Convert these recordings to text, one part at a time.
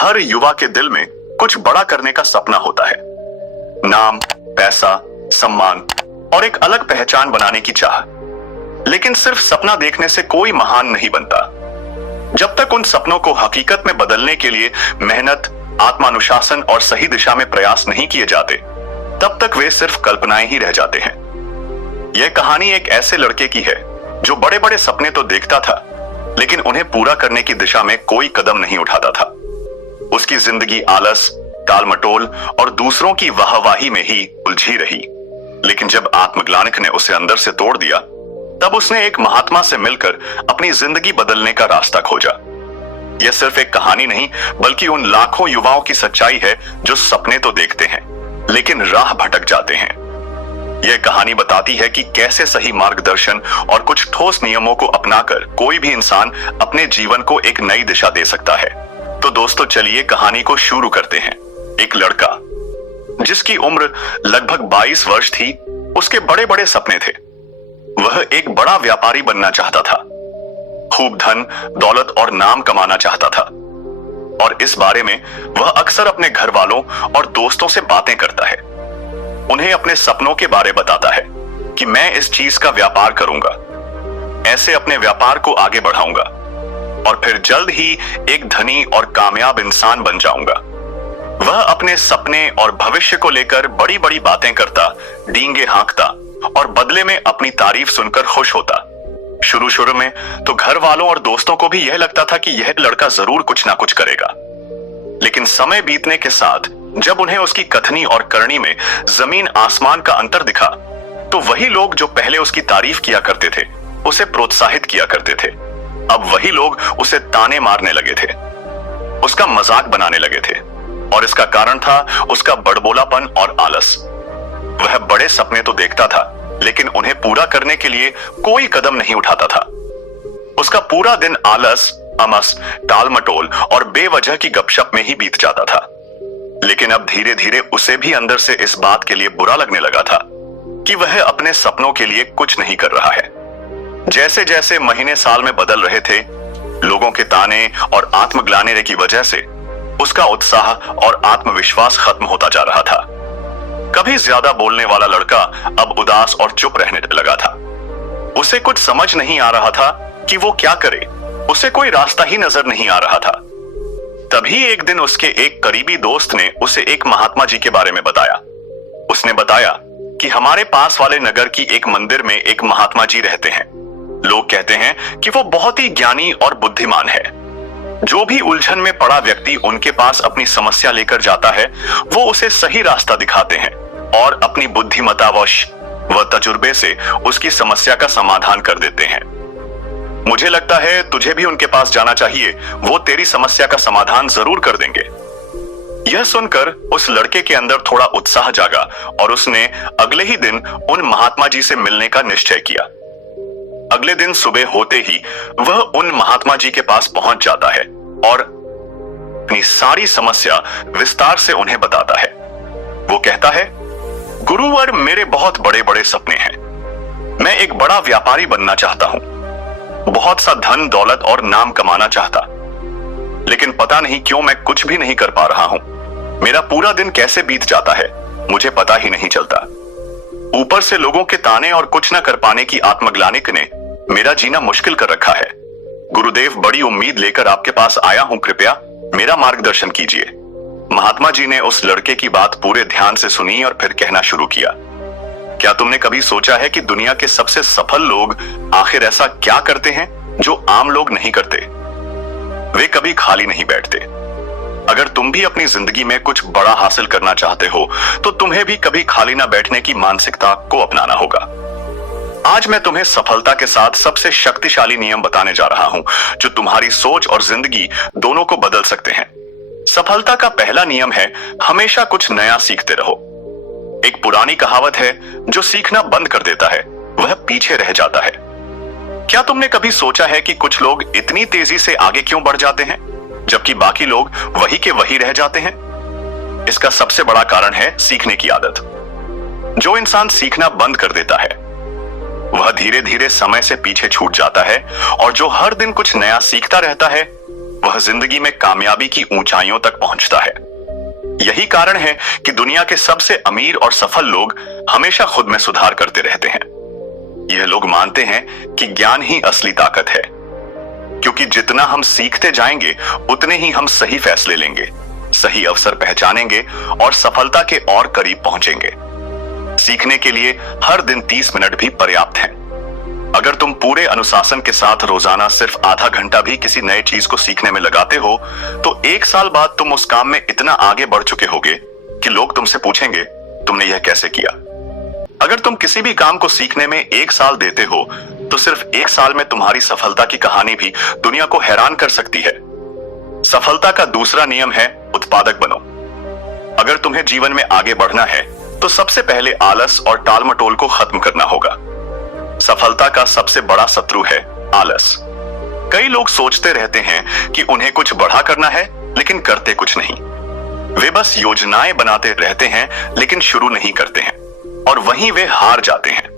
हर युवा के दिल में कुछ बड़ा करने का सपना होता है। नाम, पैसा, सम्मान और एक अलग पहचान बनाने की चाह। लेकिन सिर्फ सपना देखने से कोई महान नहीं बनता। जब तक उन सपनों को हकीकत में बदलने के लिए मेहनत, आत्मानुशासन और सही दिशा में प्रयास नहीं किए जाते, तब तक वे सिर्फ कल्पनाएं ही रह जाते हैं। यह कहानी एक ऐसे लड़के की है जो बड़े बड़े सपने तो देखता था, लेकिन उन्हें पूरा करने की दिशा में कोई कदम नहीं उठाता था। उसकी जिंदगी आलस, टालमटोल और दूसरों की वाहवाही में ही उलझी रही। लेकिन जब आत्मग्लानिक ने उसे अंदर से तोड़ दिया, तब उसने एक महात्मा से मिलकर अपनी जिंदगी बदलने का रास्ता खोजा। यह सिर्फ एक कहानी नहीं, बल्कि उन लाखों युवाओं की सच्चाई है जो सपने तो देखते हैं, लेकिन राह भटक जाते हैं। यह कहानी बताती है कि कैसे सही मार्गदर्शन और कुछ ठोस नियमों को अपनाकर कोई भी इंसान अपने जीवन को एक नई दिशा दे सकता है। तो दोस्तों, चलिए कहानी को शुरू करते हैं। एक लड़का जिसकी उम्र लगभग 22 वर्ष थी, उसके बड़े बड़े सपने थे। वह एक बड़ा व्यापारी बनना चाहता था, खूब धन, दौलत और नाम कमाना चाहता था। और इस बारे में वह अक्सर अपने घर वालों और दोस्तों से बातें करता है। उन्हें अपने सपनों के बारे बताता है कि मैं इस चीज का व्यापार करूंगा, ऐसे अपने व्यापार को आगे बढ़ाऊंगा और फिर जल्द ही एक धनी और कामयाब इंसान बन जाऊंगा। वह अपने सपने और भविष्य को लेकर बड़ी बड़ी बातें करता, डींगे हाँकता और बदले में अपनी तारीफ सुनकर खुश होता। शुरू में तो घर वालों और दोस्तों को भी यह लगता था कि यह लड़का जरूर कुछ ना कुछ करेगा। लेकिन समय बीतने के साथ जब उन्हें उसकी कथनी और करनी में जमीन आसमान का अंतर दिखा, तो वही लोग जो पहले उसकी तारीफ किया करते थे, उसे प्रोत्साहित किया करते थे, अब वही लोग उसे ताने मारने लगे थे, उसका मजाक बनाने लगे थे। और इसका कारण था उसका बड़बोलापन और आलस। वह बड़े सपने तो देखता था, लेकिन उन्हें पूरा करने के लिए कोई कदम नहीं उठाता था। उसका पूरा दिन आलस, अमस, टालमटोल और बेवजह की गपशप में ही बीत जाता था। लेकिन अब धीरे धीरे उसे भी अंदर से इस बात के लिए बुरा लगने लगा था कि वह अपने सपनों के लिए कुछ नहीं कर रहा है। जैसे जैसे महीने साल में बदल रहे थे, लोगों के ताने और आत्मग्लानि की वजह से उसका उत्साह और आत्मविश्वास खत्म होता जा रहा था। कभी ज्यादा बोलने वाला लड़का अब उदास और चुप रहने लगा था। उसे कुछ समझ नहीं आ रहा था कि वो क्या करे। उसे कोई रास्ता ही नजर नहीं आ रहा था। तभी एक दिन उसके एक करीबी दोस्त ने उसे एक महात्मा जी के बारे में बताया। उसने बताया कि हमारे पास वाले नगर की एक मंदिर में एक महात्मा जी रहते हैं। लोग कहते हैं कि वो बहुत ही ज्ञानी और बुद्धिमान है। जो भी उलझन में पड़ा व्यक्ति उनके पास अपनी समस्या लेकर जाता है, वो उसे सही रास्ता दिखाते हैं और अपनी बुद्धिमतावश व तजुर्बे से उसकी समस्या का समाधान कर देते हैं। मुझे लगता है तुझे भी उनके पास जाना चाहिए, वो तेरी समस्या का समाधान जरूर कर देंगे। यह सुनकर उस लड़के के अंदर थोड़ा उत्साह जागा और उसने अगले ही दिन उन महात्मा जी से मिलने का निश्चय किया। अगले दिन सुबह होते ही वह उन महात्मा जी के पास पहुंच जाता है और अपनी सारी समस्या विस्तार से उन्हें बताता है। वो कहता है, गुरुवर, मेरे बहुत बड़े बड़े सपने हैं। मैं एक बड़ा व्यापारी बनना चाहता हूं, बहुत सा धन, दौलत और नाम कमाना चाहता, लेकिन पता नहीं क्यों मैं कुछ भी नहीं कर पा रहा हूं। मेरा पूरा दिन कैसे बीत जाता है, मुझे पता ही नहीं चलता। ऊपर से लोगों के ताने और कुछ न कर पाने की आत्मग्लानिक ने मेरा जीना मुश्किल कर रखा है। गुरुदेव, बड़ी उम्मीद लेकर आपके पास आया हूं, कृपया मेरा मार्गदर्शन कीजिए। महात्मा जी ने उस लड़के की बात पूरे ध्यान से सुनी और फिर कहना शुरू किया, क्या तुमने कभी सोचा है कि दुनिया के सबसे सफल लोग आखिर ऐसा क्या करते हैं जो आम लोग नहीं करते? वे कभी खाली नहीं बैठते। अगर तुम भी अपनी जिंदगी में कुछ बड़ा हासिल करना चाहते हो, तो तुम्हें भी कभी खाली ना बैठने की मानसिकता को अपनाना होगा। आज मैं तुम्हें सफलता के साथ सबसे शक्तिशाली नियम बताने जा रहा हूं, जो तुम्हारी सोच और जिंदगी दोनों को बदल सकते हैं। सफलता का पहला नियम है, हमेशा कुछ नया सीखते रहो। एक पुरानी कहावत है, जो सीखना बंद कर देता है वह पीछे रह जाता है। क्या तुमने कभी सोचा है कि कुछ लोग इतनी तेजी से आगे क्यों बढ़ जाते हैं, जबकि बाकी लोग वही के वही रह जाते हैं? इसका सबसे बड़ा कारण है सीखने की आदत। जो इंसान सीखना बंद कर देता है, वह धीरे धीरे समय से पीछे छूट जाता है, और जो हर दिन कुछ नया सीखता रहता है, वह जिंदगी में कामयाबी की ऊंचाइयों तक पहुंचता है। यही कारण है कि दुनिया के सबसे अमीर और सफल लोग हमेशा खुद में सुधार करते रहते हैं। यह लोग मानते हैं कि ज्ञान ही असली ताकत है, क्योंकि जितना हम सीखते जाएंगे उतने ही हम सही फैसले लेंगे, सही अवसर पहचानेंगे और सफलता के और करीब पहुंचेंगे। सीखने के लिए हर दिन 30 मिनट भी पर्याप्त है। अगर तुम पूरे अनुशासन के साथ रोजाना सिर्फ आधा घंटा भी किसी नए चीज को सीखने में लगाते हो, तो 1 साल बाद तुम उस काम में इतना आगे बढ़ चुके होगे कि लोग तुमसे पूछेंगे, तुमने यह कैसे किया? अगर तुम किसी भी काम को सीखने में 1 साल देते हो, तो सिर्फ 1 साल में तुम्हारी सफलता की कहानी भी दुनिया को हैरान कर सकती है। सफलता का दूसरा नियम है उत्पादक बनो। अगर तुम्हें जीवन में आगे बढ़ना है, तो सबसे पहले आलस और टालमटोल को खत्म करना होगा। सफलता का सबसे बड़ा शत्रु है आलस। कई लोग सोचते रहते हैं कि उन्हें कुछ बड़ा करना है, लेकिन करते कुछ नहीं। वे बस योजनाएं बनाते रहते हैं, लेकिन शुरू नहीं करते हैं, और वहीं वे हार जाते हैं।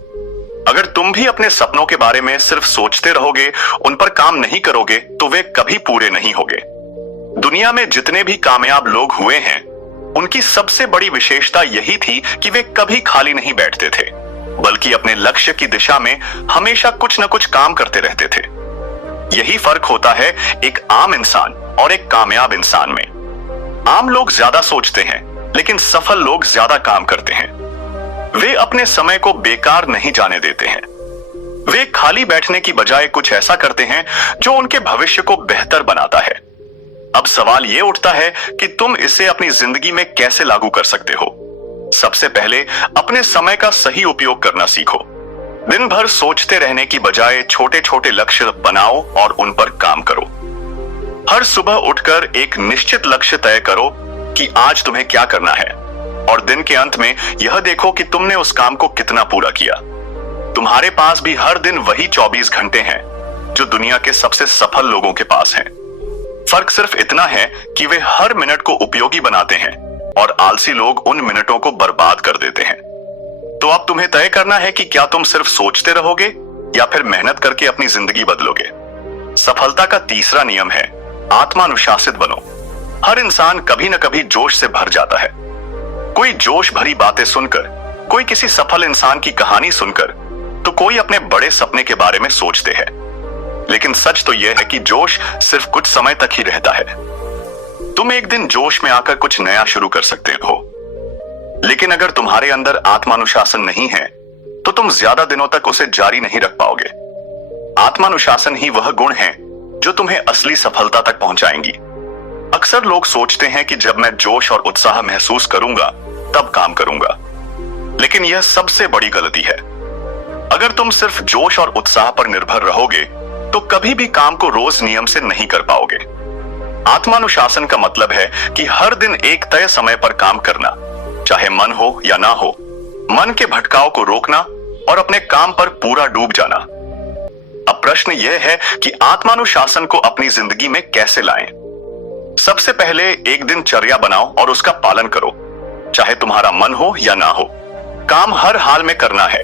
अगर तुम भी अपने सपनों के बारे में सिर्फ सोचते रहोगे, उन पर काम नहीं करोगे, तो वे कभी पूरे नहीं होंगे। दुनिया में जितने भी कामयाब लोग हुए हैं, उनकी सबसे बड़ी विशेषता यही थी कि वे कभी खाली नहीं बैठते थे, बल्कि अपने लक्ष्य की दिशा में हमेशा कुछ न कुछ काम करते रहते थे। यही फर्क होता है एक आम इंसान और एक कामयाब इंसान में। आम लोग ज्यादा सोचते हैं, लेकिन सफल लोग ज्यादा काम करते हैं। वे अपने समय को बेकार नहीं जाने देते हैं। वे खाली बैठने की बजाय कुछ ऐसा करते हैं जो उनके भविष्य को बेहतर बनाता है। अब सवाल यह उठता है कि तुम इसे अपनी जिंदगी में कैसे लागू कर सकते हो। सबसे पहले अपने समय का सही उपयोग करना सीखो। दिन भर सोचते रहने की बजाय छोटे छोटे लक्ष्य बनाओ और उन पर काम करो। हर सुबह उठकर एक निश्चित लक्ष्य तय करो कि आज तुम्हें क्या करना है, और दिन के अंत में यह देखो कि तुमने उस काम को कितना पूरा किया। तुम्हारे पास भी हर दिन वही 24 घंटे हैं जो दुनिया के सबसे सफल लोगों के पास हैं। फर्क सिर्फ इतना है कि वे हर मिनट को उपयोगी बनाते हैं और आलसी लोग उन मिनटों को बर्बाद कर देते हैं। तो अब तुम्हें तय करना है कि क्या तुम सिर्फ सोचते रहोगे या फिर मेहनत करके अपनी जिंदगी बदलोगे। सफलता का तीसरा नियम है आत्मानुशासित बनो। हर इंसान कभी न कभी जोश से भर जाता है। कोई जोश भरी बातें सुनकर, कोई किसी सफल इंसान की कहानी सुनकर, तो कोई अपने बड़े सपने के बारे में सोचते हैं। लेकिन सच तो यह है कि जोश सिर्फ कुछ समय तक ही रहता है। तुम एक दिन जोश में आकर कुछ नया शुरू कर सकते हो, लेकिन अगर तुम्हारे अंदर आत्मानुशासन नहीं है, तो तुम ज्यादा दिनों तक उसे जारी नहीं रख पाओगे। आत्मानुशासन ही वह गुण है जो तुम्हें असली सफलता तक पहुंचाएंगी। अक्सर लोग सोचते हैं कि जब मैं जोश और उत्साह महसूस करूंगा तब काम करूंगा, लेकिन यह सबसे बड़ी गलती है। अगर तुम सिर्फ जोश और उत्साह पर निर्भर रहोगे, तो कभी भी काम को रोज नियम से नहीं कर पाओगे। आत्मानुशासन का मतलब है कि हर दिन एक तय समय पर काम करना, चाहे मन हो या ना हो। मन के भटकाव को रोकना और अपने काम पर पूरा डूब जाना। अब प्रश्न यह है कि आत्मानुशासन को अपनी जिंदगी में कैसे लाएं? सबसे पहले एक दिनचर्या बनाओ और उसका पालन करो, चाहे तुम्हारा मन हो या ना हो। काम हर हाल में करना है।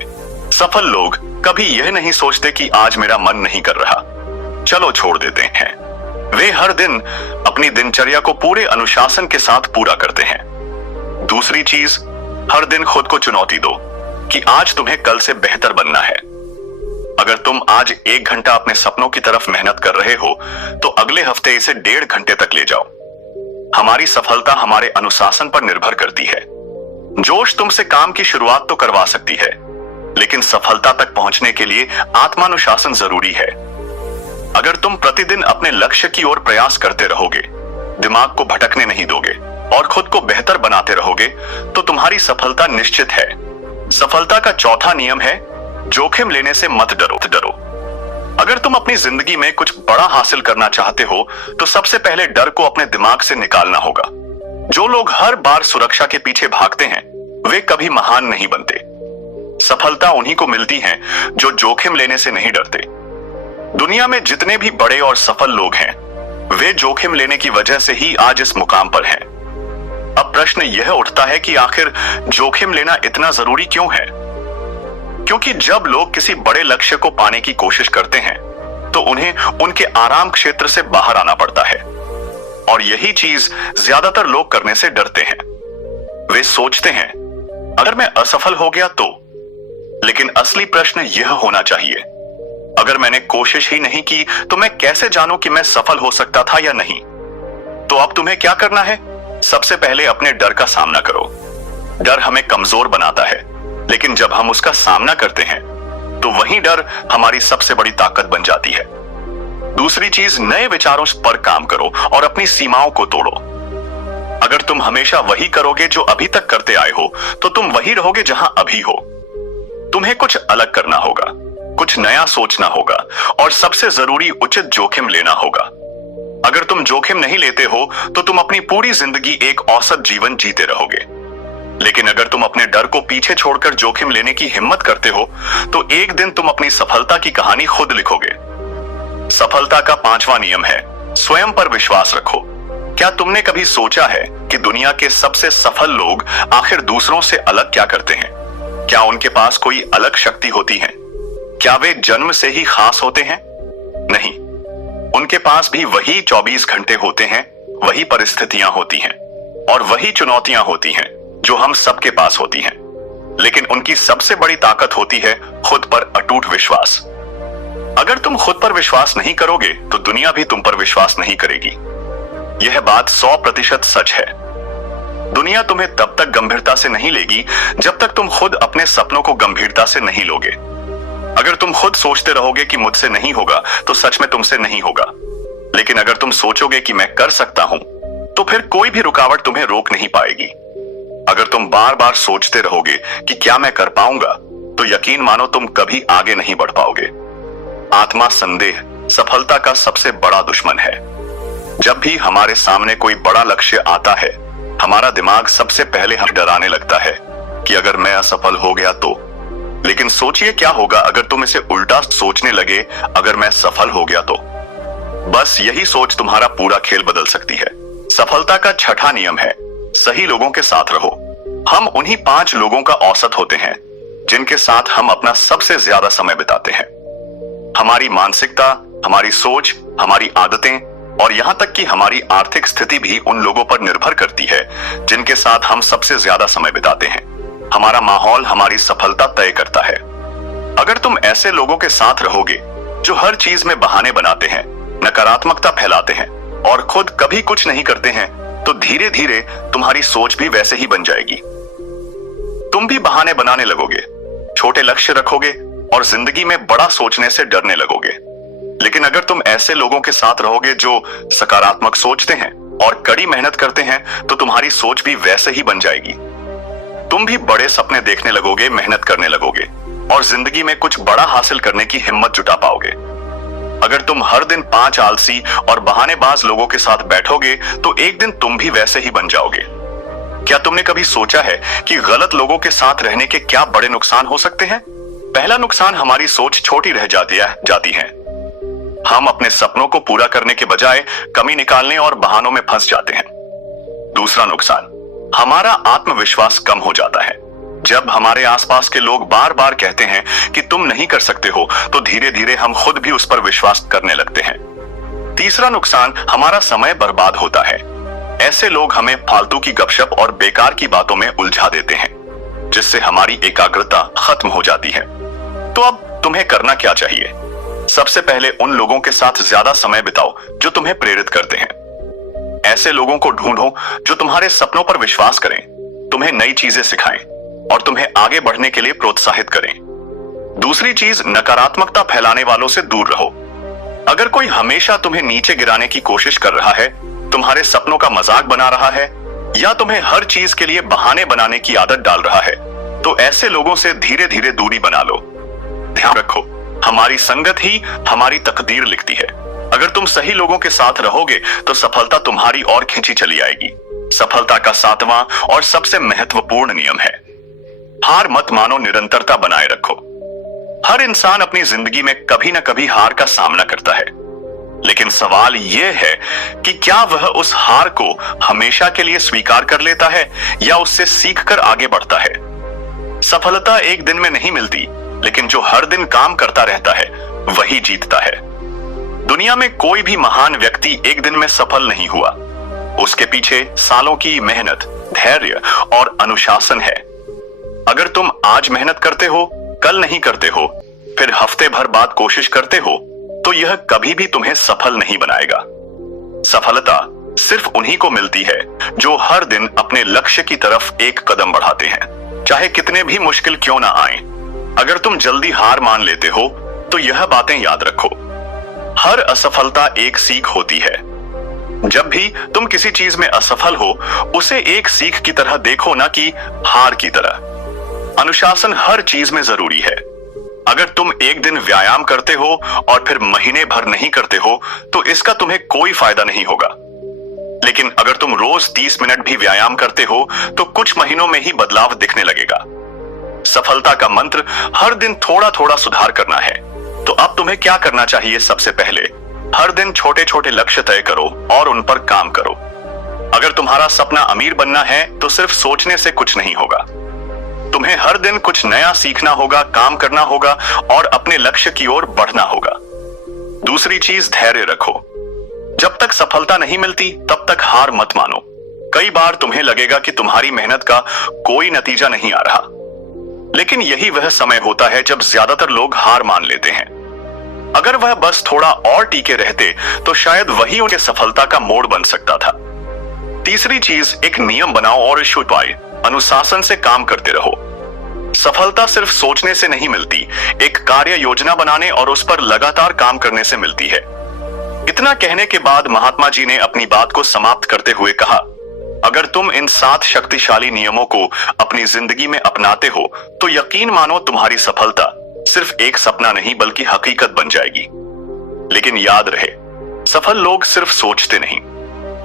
सफल लोग कभी यह नहीं सोचते कि आज मेरा मन नहीं कर रहा, चलो छोड़ देते हैं। वे हर दिन अपनी दिनचर्या को पूरे अनुशासन के साथ पूरा करते हैं। दूसरी चीज, हर दिन खुद को चुनौती दो कि आज तुम्हें कल से बेहतर बनना है। अगर तुम आज 1 घंटा अपने सपनों की तरफ मेहनत कर रहे हो, तो अगले हफ्ते इसे 1.5 घंटे तक ले जाओ। हमारी सफलता हमारे अनुशासन पर निर्भर करती है। जोश तुमसे काम की शुरुआत तो करवा सकती है, लेकिन सफलता तक पहुंचने के लिए आत्मानुशासन जरूरी है। अगर तुम प्रतिदिन अपने लक्ष्य की ओर प्रयास करते रहोगे, दिमाग को भटकने नहीं दोगे और खुद को बेहतर बनाते रहोगे, तो तुम्हारी सफलता निश्चित है। सफलता का चौथा नियम है जोखिम लेने से मत डरो। अगर तुम अपनी जिंदगी में कुछ बड़ा हासिल करना चाहते हो, तो सबसे पहले डर को अपने दिमाग से निकालना होगा। जो लोग हर बार सुरक्षा के पीछे भागते हैं, वे कभी महान नहीं बनते। सफलता उन्हीं को मिलती है जो जोखिम लेने से नहीं डरते। दुनिया में जितने भी बड़े और सफल लोग हैं, वे जोखिम लेने की वजह से ही आज इस मुकाम पर हैं। अब प्रश्न यह उठता है कि आखिर जोखिम लेना इतना जरूरी क्यों है? क्योंकि जब लोग किसी बड़े लक्ष्य को पाने की कोशिश करते हैं, तो उन्हें उनके आराम क्षेत्र से बाहर आना पड़ता है। और यही चीज ज्यादातर लोग करने से डरते हैं। वे सोचते हैं अगर मैं असफल हो गया तो। लेकिन असली प्रश्न यह होना चाहिए, अगर मैंने कोशिश ही नहीं की तो मैं कैसे जानूं कि मैं सफल हो सकता था या नहीं। तो अब तुम्हें क्या करना है? सबसे पहले अपने डर का सामना करो। डर हमें कमजोर बनाता है, लेकिन जब हम उसका सामना करते हैं तो वही डर हमारी सबसे बड़ी ताकत बन जाती है। दूसरी चीज, नए विचारों पर काम करो और अपनी सीमाओं को तोड़ो। अगर तुम हमेशा वही करोगे जो अभी तक करते आए हो, तो तुम वही रहोगे जहां अभी हो। तुम्हें कुछ अलग करना होगा, कुछ नया सोचना होगा और सबसे जरूरी, उचित जोखिम लेना होगा। अगर तुम जोखिम नहीं लेते हो तो तुम अपनी पूरी जिंदगी एक औसत जीवन जीते रहोगे। लेकिन अगर तुम अपने डर को पीछे छोड़कर जोखिम लेने की हिम्मत करते हो तो एक दिन तुम अपनी सफलता की कहानी खुद लिखोगे। सफलता का 5वां नियम है, स्वयं पर विश्वास रखो। क्या तुमने कभी सोचा है कि दुनिया के सबसे सफल लोग आखिर दूसरों से अलग क्या करते हैं? क्या उनके पास कोई अलग शक्ति होती है? क्या वे जन्म से ही खास होते हैं? नहीं, उनके पास भी वही 24 घंटे होते हैं, वही परिस्थितियां होती हैं और वही चुनौतियां होती हैं जो हम सबके पास होती हैं। लेकिन उनकी सबसे बड़ी ताकत होती है खुद पर अटूट विश्वास। अगर तुम खुद पर विश्वास नहीं करोगे तो दुनिया भी तुम पर विश्वास नहीं करेगी। यह बात 100% सच है। दुनिया तुम्हें तब तक गंभीरता से नहीं लेगी जब तक तुम खुद अपने सपनों को गंभीरता से नहीं लोगे। अगर तुम खुद सोचते रहोगे कि मुझसे नहीं होगा तो सच में तुमसे नहीं होगा। लेकिन अगर तुम सोचोगे कि मैं कर सकता हूं तो फिर कोई भी रुकावट तुम्हें रोक नहीं पाएगी। अगर तुम बार बार सोचते रहोगे कि क्या मैं कर पाऊंगा तो यकीन मानो तुम कभी आगे नहीं बढ़ पाओगे। आत्मा संदेह सफलता का सबसे बड़ा दुश्मन है। जब भी हमारे सामने कोई बड़ा लक्ष्य आता है, हमारा दिमाग सबसे पहले हम डराने लगता है कि अगर मैं असफल हो गया तो। लेकिन सोचिए क्या होगा अगर तुम इसे उल्टा सोचने लगे, अगर मैं सफल हो गया तो। बस यही सोच तुम्हारा पूरा खेल बदल सकती है। सफलता का 6वां नियम है, सही लोगों के साथ रहो। हम उन्हीं 5 लोगों का औसत होते हैं जिनके साथ हम अपना सबसे ज्यादा समय बिताते हैं। हमारी मानसिकता, हमारी सोच, हमारी आदतें और यहां तक कि हमारी आर्थिक स्थिति भी उन लोगों पर निर्भर करती है जिनके साथ हम सबसे ज्यादा समय बिताते हैं। हमारा माहौल हमारी सफलता तय करता है। अगर तुम ऐसे लोगों के साथ रहोगे जो हर चीज में बहाने बनाते हैं, नकारात्मकता फैलाते हैं और खुद कभी कुछ नहीं करते हैं, तो धीरे धीरे तुम्हारी सोच भी वैसे ही बन जाएगी। तुम भी बहाने बनाने लगोगे, छोटे लक्ष्य रखोगे और जिंदगी में बड़ा सोचने से डरने लगोगे। लेकिन अगर तुम ऐसे लोगों के साथ रहोगे जो सकारात्मक सोचते हैं और कड़ी मेहनत करते हैं, तो तुम्हारी सोच भी वैसे ही बन जाएगी। तुम भी बड़े सपने देखने लगोगे, मेहनत करने लगोगे और जिंदगी में कुछ बड़ा हासिल करने की हिम्मत जुटा पाओगे। अगर तुम हर दिन 5 आलसी और बहानेबाज लोगों के साथ बैठोगे तो एक दिन तुम भी वैसे ही बन जाओगे। क्या तुमने कभी सोचा है कि गलत लोगों के साथ रहने के क्या बड़े नुकसान हो सकते हैं? पहला नुकसान, हमारी सोच छोटी रह जाती है। हम अपने सपनों को पूरा करने के बजाय कमी निकालने और बहानों में फंस जाते हैं। दूसरा नुकसान, हमारा आत्मविश्वास कम हो जाता है। जब हमारे आसपास के लोग बार बार कहते हैं कि तुम नहीं कर सकते हो, तो धीरे धीरे हम खुद भी उस पर विश्वास करने लगते हैं। तीसरा नुकसान, हमारा समय बर्बाद होता है। ऐसे लोग हमें फालतू की गपशप और बेकार की बातों में उलझा देते हैं, जिससे हमारी एकाग्रता खत्म हो जाती है। तो अब तुम्हें करना क्या चाहिए? सबसे पहले उन लोगों के साथ ज्यादा समय बिताओ जो तुम्हें प्रेरित करते हैं। ऐसे लोगों को ढूंढो जो तुम्हारे सपनों पर विश्वास करें, तुम्हें नई चीजें सिखाएं और तुम्हें आगे बढ़ने के लिए प्रोत्साहित करें। दूसरी चीज, नकारात्मकता फैलाने वालों से दूर रहो। अगर कोई हमेशा तुम्हें नीचे गिराने की कोशिश कर रहा है, तुम्हारे सपनों का मजाक बना रहा है या तुम्हें हर चीज के लिए बहाने बनाने की आदत डाल रहा है, तो ऐसे लोगों से धीरे धीरे दूरी बना लो। ध्यान रखो, हमारी संगत ही हमारी तकदीर लिखती है। अगर तुम सही लोगों के साथ रहोगे तो सफलता तुम्हारी ओर खींची चली आएगी। सफलता का 7वां और सबसे महत्वपूर्ण नियम है, हार मत मानो, निरंतरता बनाए रखो। हर इंसान अपनी जिंदगी में कभी ना कभी हार का सामना करता है, लेकिन सवाल यह है कि क्या वह उस हार को हमेशा के लिए स्वीकार कर लेता है या उससे सीखकर आगे बढ़ता है। सफलता एक दिन में नहीं मिलती, लेकिन जो हर दिन काम करता रहता है वही जीतता है। दुनिया में कोई भी महान व्यक्ति एक दिन में सफल नहीं हुआ, उसके पीछे सालों की मेहनत, धैर्य और अनुशासन है। अगर तुम आज मेहनत करते हो, कल नहीं करते हो, फिर हफ्ते भर बाद कोशिश करते हो, तो यह कभी भी तुम्हें सफल नहीं बनाएगा। सफलता सिर्फ उन्हीं को मिलती है जो हर दिन अपने लक्ष्य की तरफ एक कदम बढ़ाते हैं, चाहे कितने भी मुश्किल क्यों ना आए। अगर तुम जल्दी हार मान लेते हो तो यह बातें याद रखो, हर असफलता एक सीख होती है। जब भी तुम किसी चीज में असफल हो, उसे एक सीख की तरह देखो, ना कि हार की तरह। अनुशासन हर चीज में जरूरी है। अगर तुम एक दिन व्यायाम करते हो और फिर महीने भर नहीं करते हो, तो इसका तुम्हें कोई फायदा नहीं होगा। लेकिन अगर तुम रोज 30 मिनट भी व्यायाम करते हो, तो कुछ महीनों में ही बदलाव दिखने लगेगा। सफलता का मंत्र हर दिन थोड़ा थोड़ा सुधार करना है। तो अब तुम्हें क्या करना चाहिए? सबसे पहले हर दिन छोटे छोटे लक्ष्य तय करो और उन पर काम करो। अगर तुम्हारा सपना अमीर बनना है, तो सिर्फ सोचने से कुछ नहीं होगा। तुम्हें हर दिन कुछ नया सीखना होगा, काम करना होगा और अपने लक्ष्य की ओर बढ़ना होगा। दूसरी चीज, धैर्य रखो। जब तक सफलता नहीं मिलती, तब तक हार मत मानो। कई बार तुम्हें लगेगा कि तुम्हारी मेहनत का कोई नतीजा नहीं आ रहा, लेकिन यही वह समय होता है जब ज्यादातर लोग हार मान लेते हैं। अगर वह बस थोड़ा और टिके रहते, तो शायद वही उनके सफलता का मोड़ बन सकता था। तीसरी चीज, एक नियम बनाओ और इस उपाय अनुशासन से काम करते रहो। सफलता सिर्फ सोचने से नहीं मिलती, एक कार्य योजना बनाने और उस पर लगातार काम करने से मिलती है। इतना कहने के बाद महात्मा जी ने अपनी बात को समाप्त करते हुए कहा, अगर तुम इन 7 शक्तिशाली नियमों को अपनी जिंदगी में अपनाते हो, तो यकीन मानो तुम्हारी सफलता सिर्फ एक सपना नहीं बल्कि हकीकत बन जाएगी। लेकिन याद रहे, सफल लोग सिर्फ सोचते नहीं,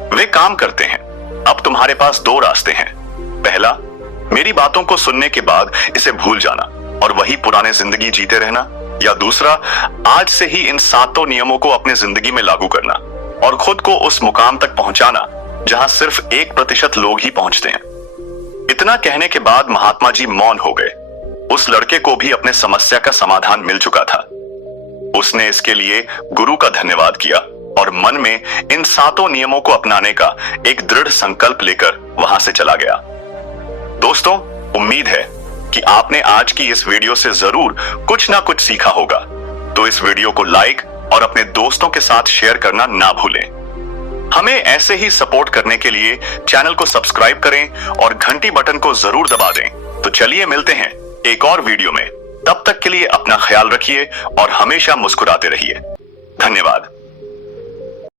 वे काम करते हैं। अब तुम्हारे पास 2 रास्ते हैं। पहला, मेरी बातों को सुनने के बाद इसे भूल जाना और वही पुराने जिंदगी जीते रहना, या दूसरा, आज से ही इन 7 नियमों को अपनी जिंदगी में लागू करना और खुद को उस मुकाम तक पहुंचाना जहां सिर्फ 1% लोग ही पहुंचते हैं। इतना कहने के बाद महात्मा जी मौन हो गए। उस लड़के को भी अपने समस्या का समाधान मिल चुका था। उसने इसके लिए गुरु का धन्यवाद किया और मन में इन 7 नियमों को अपनाने का एक दृढ़ संकल्प लेकर वहां से चला गया। दोस्तों, उम्मीद है कि आपने आज की इस वीडियो से जरूर कुछ ना कुछ सीखा होगा। तो इस वीडियो को लाइक और अपने दोस्तों के साथ शेयर करना ना भूलें। हमें ऐसे ही सपोर्ट करने के लिए चैनल को सब्सक्राइब करें और घंटी बटन को जरूर दबा दें। तो चलिए मिलते हैं एक और वीडियो में। तब तक के लिए अपना ख्याल रखिए और हमेशा मुस्कुराते रहिए। धन्यवाद।